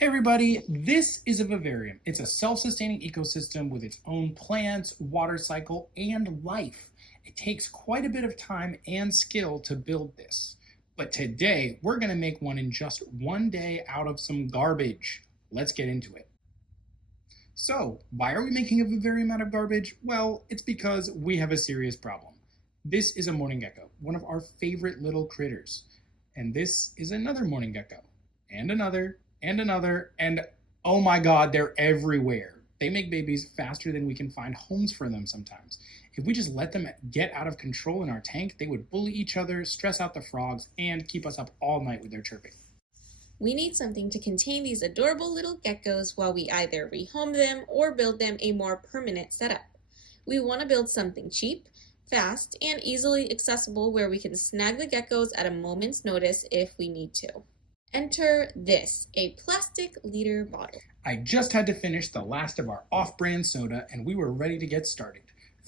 Hey everybody, this is a vivarium. It's a self-sustaining ecosystem with its own plants, water cycle, and life. It takes quite a bit of time and skill to build this. But today, we're going to make one in just one day out of some garbage. Let's get into it. So, why are we making a vivarium out of garbage? Well, it's because we have a serious problem. This is a mourning gecko, one of our favorite little critters. And this is another mourning gecko, and another, and oh my god, they're everywhere. They make babies faster than we can find homes for them sometimes. If we just let them get out of control in our tank, they would bully each other, stress out the frogs, and keep us up all night with their chirping. We need something to contain these adorable little geckos while we either rehome them or build them a more permanent setup. We want to build something cheap, fast, and easily accessible where we can snag the geckos at a moment's notice if we need to. Enter this, a plastic liter bottle. I just had to finish the last of our off-brand soda and we were ready to get started.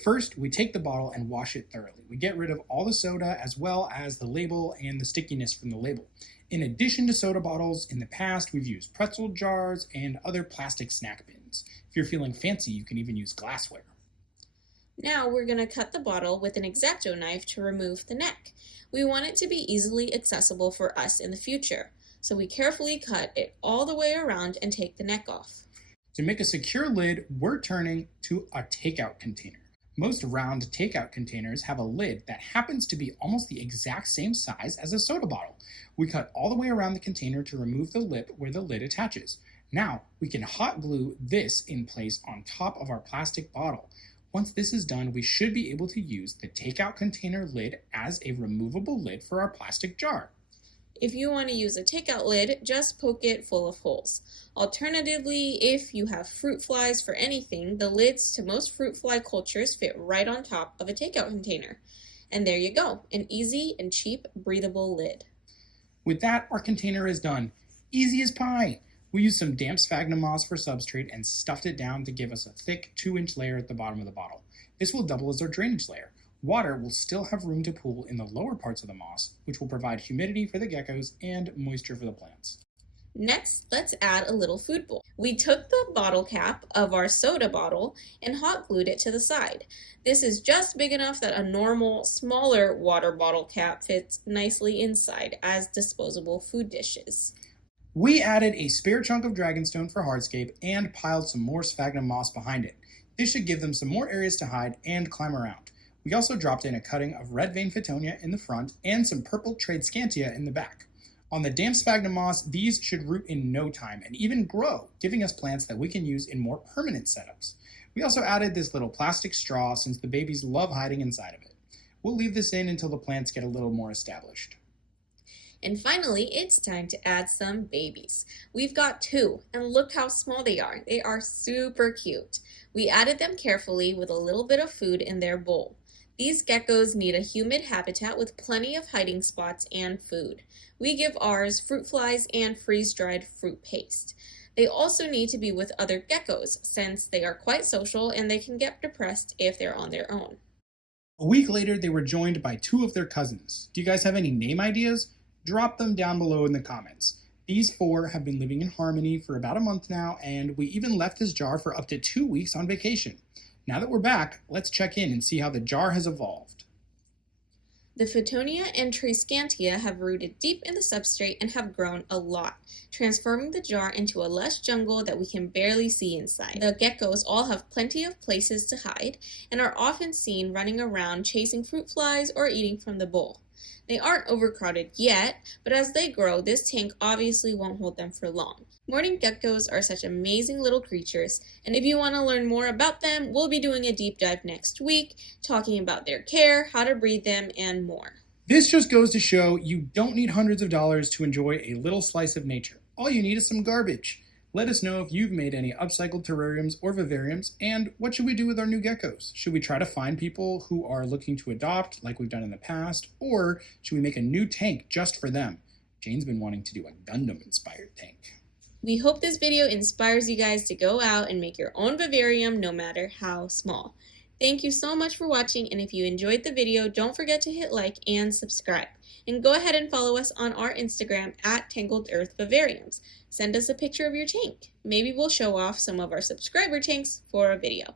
First, we take the bottle and wash it thoroughly. We get rid of all the soda as well as the label and the stickiness from the label. In addition to soda bottles, in the past we've used pretzel jars and other plastic snack bins. If you're feeling fancy, you can even use glassware. Now we're going to cut the bottle with an X-Acto knife to remove the neck. We want it to be easily accessible for us in the future, so we carefully cut it all the way around and take the neck off. To make a secure lid, we're turning to a takeout container. Most round takeout containers have a lid that happens to be almost the exact same size as a soda bottle. We cut all the way around the container to remove the lip where the lid attaches. Now, we can hot glue this in place on top of our plastic bottle. Once this is done, we should be able to use the takeout container lid as a removable lid for our plastic jar. If you want to use a takeout lid, just poke it full of holes. Alternatively, if you have fruit flies for anything, the lids to most fruit fly cultures fit right on top of a takeout container. And there you go, an easy and cheap breathable lid. With that, our container is done. Easy as pie. We used some damp sphagnum moss for substrate and stuffed it down to give us a thick 2-inch layer at the bottom of the bottle. This will double as our drainage layer. Water will still have room to pool in the lower parts of the moss, which will provide humidity for the geckos and moisture for the plants. Next, let's add a little food bowl. We took the bottle cap of our soda bottle and hot glued it to the side. This is just big enough that a normal, smaller water bottle cap fits nicely inside as disposable food dishes. We added a spare chunk of dragonstone for hardscape and piled some more sphagnum moss behind it. This should give them some more areas to hide and climb around. We also dropped in a cutting of red vein Fittonia in the front and some purple Tradescantia in the back. On the damp sphagnum moss, these should root in no time and even grow, giving us plants that we can use in more permanent setups. We also added this little plastic straw since the babies love hiding inside of it. We'll leave this in until the plants get a little more established. And finally, it's time to add some babies. We've got 2, and look how small they are. They are super cute. We added them carefully with a little bit of food in their bowl. These geckos need a humid habitat with plenty of hiding spots and food. We give ours fruit flies and freeze-dried fruit paste. They also need to be with other geckos since they are quite social and they can get depressed if they're on their own. A week later, they were joined by 2 of their cousins. Do you guys have any name ideas? Drop them down below in the comments. These 4 have been living in harmony for about a month now, and we even left this jar for up to 2 weeks on vacation. Now that we're back, let's check in and see how the jar has evolved. The Fittonia and Tradescantia have rooted deep in the substrate and have grown a lot, transforming the jar into a lush jungle that we can barely see inside. The geckos all have plenty of places to hide and are often seen running around chasing fruit flies or eating from the bowl. They aren't overcrowded yet, but as they grow, this tank obviously won't hold them for long. Mourning geckos are such amazing little creatures, and if you want to learn more about them, we'll be doing a deep dive next week, talking about their care, how to breed them, and more. This just goes to show you don't need hundreds of dollars to enjoy a little slice of nature. All you need is some garbage. Let us know if you've made any upcycled terrariums or vivariums, and what should we do with our new geckos? Should we try to find people who are looking to adopt, like we've done in the past, or should we make a new tank just for them? Jane's been wanting to do a Gundam-inspired tank. We hope this video inspires you guys to go out and make your own vivarium no matter how small. Thank you so much for watching, and if you enjoyed the video, don't forget to hit like and subscribe. And go ahead and follow us on our Instagram at Tangled Earth Vivariums. Send us a picture of your tank. Maybe we'll show off some of our subscriber tanks for a video.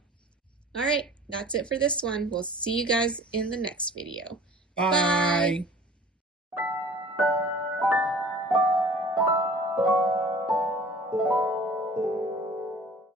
Alright, that's it for this one. We'll see you guys in the next video. Bye.